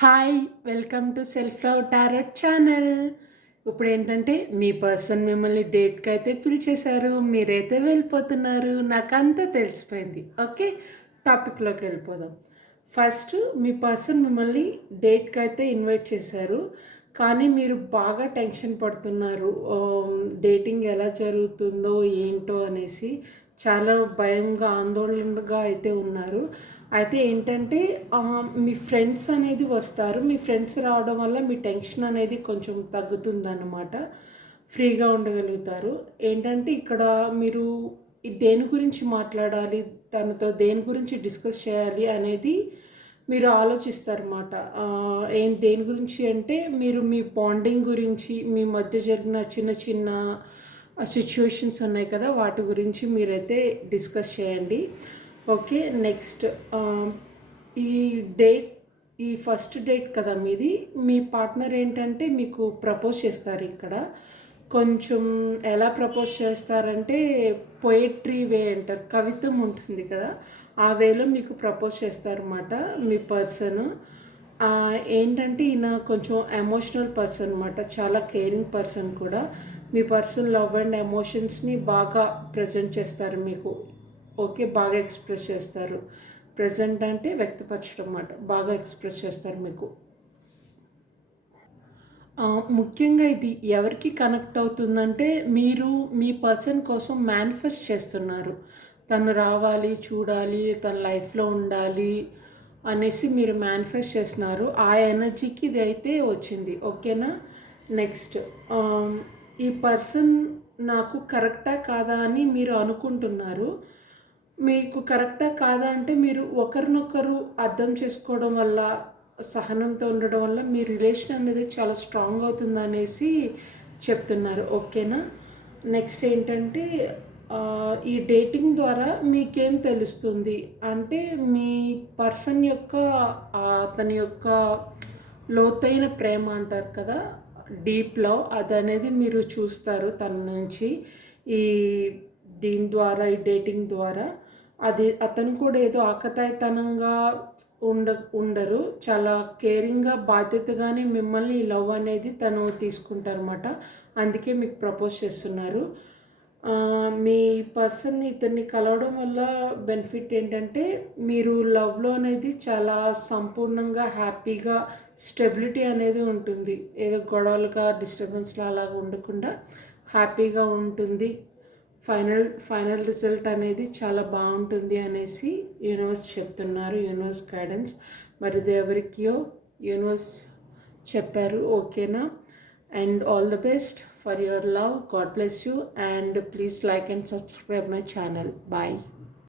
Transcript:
Hi welcome to self love tarot channel. ఇప్పుడు ఏంటంటే మీ person మిమ్మల్ని డేట్కి అయితే పిలిచేశారు, మీరైతే వెళ్ళిపోతున్నారు. నాకంతా తెలిసిపోయింది. ఓకే, టాపిక్లోకి వెళ్ళిపోదాం. ఫస్ట్ మీ పర్సన్ మిమ్మల్ని డేట్కి అయితే ఇన్వైట్ చేశారు, కానీ మీరు బాగా టెన్షన్ పడుతున్నారు. డేటింగ్ ఎలా జరుగుతుందో ఏంటో అనేసి చాలా భయంగా ఆందోళనగా అయితే ఉన్నారు. అయితే ఏంటంటే మీ ఫ్రెండ్స్ అనేది వస్తారు. మీ ఫ్రెండ్స్ రావడం వల్ల మీ టెన్షన్ అనేది కొంచెం తగ్గుతుందన్నమాట. ఫ్రీగా ఉండగలుగుతారు. ఏంటంటే ఇక్కడ మీరు దేని గురించి మాట్లాడాలి, తనతో దేని గురించి డిస్కస్ చేయాలి అనేది మీరు ఆలోచిస్తారన్నమాట. దేని గురించి అంటే మీరు మీ బాండింగ్ గురించి, మీ మధ్య జరిగిన చిన్న చిన్న సిచ్యువేషన్స్ ఉన్నాయి కదా, వాటి గురించి మీరైతే డిస్కస్ చేయండి. ఓకే, నెక్స్ట్ ఈ డేట్ ఈ ఫస్ట్ డేట్ కదా మీది. మీ పార్ట్నర్ ఏంటంటే మీకు ప్రపోజ్ చేస్తారు. ఇక్కడ కొంచెం ఎలా ప్రపోజ్ చేస్తారంటే పోయిట్రీ వే అంటారు, కవిత్వం ఉంటుంది కదా, ఆ వేలో మీకు ప్రపోజ్ చేస్తారన్నమాట మీ పర్సన్. ఏంటంటే ఈయన కొంచెం ఎమోషనల్ పర్సన్ అనమాట, చాలా కేరింగ్ పర్సన్ కూడా. మీ పర్సన్ లవ్ అండ్ ఎమోషన్స్ని బాగా ప్రజెంట్ చేస్తారు మీకు. ఓకే, బాగా ఎక్స్ప్రెస్ చేస్తారు. ప్రజెంట్ అంటే వ్యక్తపరచడం అన్నమాట, బాగా ఎక్స్ప్రెస్ చేస్తారు మీకు. ముఖ్యంగా ఇది ఎవరికి కనెక్ట్ అవుతుందంటే మీరు మీ పర్సన్ కోసం మేనిఫెస్ట్ చేస్తున్నారు. తను రావాలి, చూడాలి, తన లైఫ్లో ఉండాలి అనేసి మీరు మేనిఫెస్ట్ చేస్తున్నారు. ఆ ఎనర్జీకి ఇది అయితే వచ్చింది. ఓకేనా. నెక్స్ట్ ఈ పర్సన్ నాకు కరెక్టా కాదా అని మీరు అనుకుంటున్నారు. మీకు కరెక్టా కాదా అంటే మీరు ఒకరినొకరు అర్థం చేసుకోవడం వల్ల, సహనంతో ఉండడం వల్ల మీ రిలేషన్ అనేది చాలా స్ట్రాంగ్ అవుతుంది అనేసి చెప్తున్నారు. ఓకేనా. నెక్స్ట్ ఏంటంటే ఈ డేటింగ్ ద్వారా మీకేం తెలుస్తుంది అంటే మీ పర్సన్ యొక్క అతని యొక్క లోతైన ప్రేమ అంటారు కదా, డీప్ లవ్, అది అనేది మీరు చూస్తారు తన నుంచి. ఈ దీని ద్వారా, ఈ డేటింగ్ ద్వారా అది అతను కూడా ఏదో ఆకతాయితనంగా ఉండరు. చాలా కేరింగ్గా, బాధ్యతగానే మిమ్మల్ని లవ్ అనేది తను తీసుకుంటారన్నమాట. అందుకే మీకు ప్రపోజ్ చేస్తున్నారు. మీ పర్సన్ ఇతన్ని కలవడం వల్ల బెనిఫిట్ ఏంటంటే మీరు లవ్లో అనేది చాలా సంపూర్ణంగా, హ్యాపీగా, స్టెబిలిటీ అనేది ఉంటుంది. ఏదో గొడవలుగా, డిస్టర్బెన్స్లో అలాగ ఉండకుండా హ్యాపీగా ఉంటుంది. ఫైనల్ రిజల్ట్ అనేది చాలా బాగుంటుంది అనేసి యూనివర్స్ చెప్తున్నారు. యూనివర్స్ గైడెన్స్ మరి ఇది ఎవరికో యూనివర్స్ చెప్పారు. ఓకేనా. And all the best for your love. God bless you, and please like and subscribe my channel. Bye.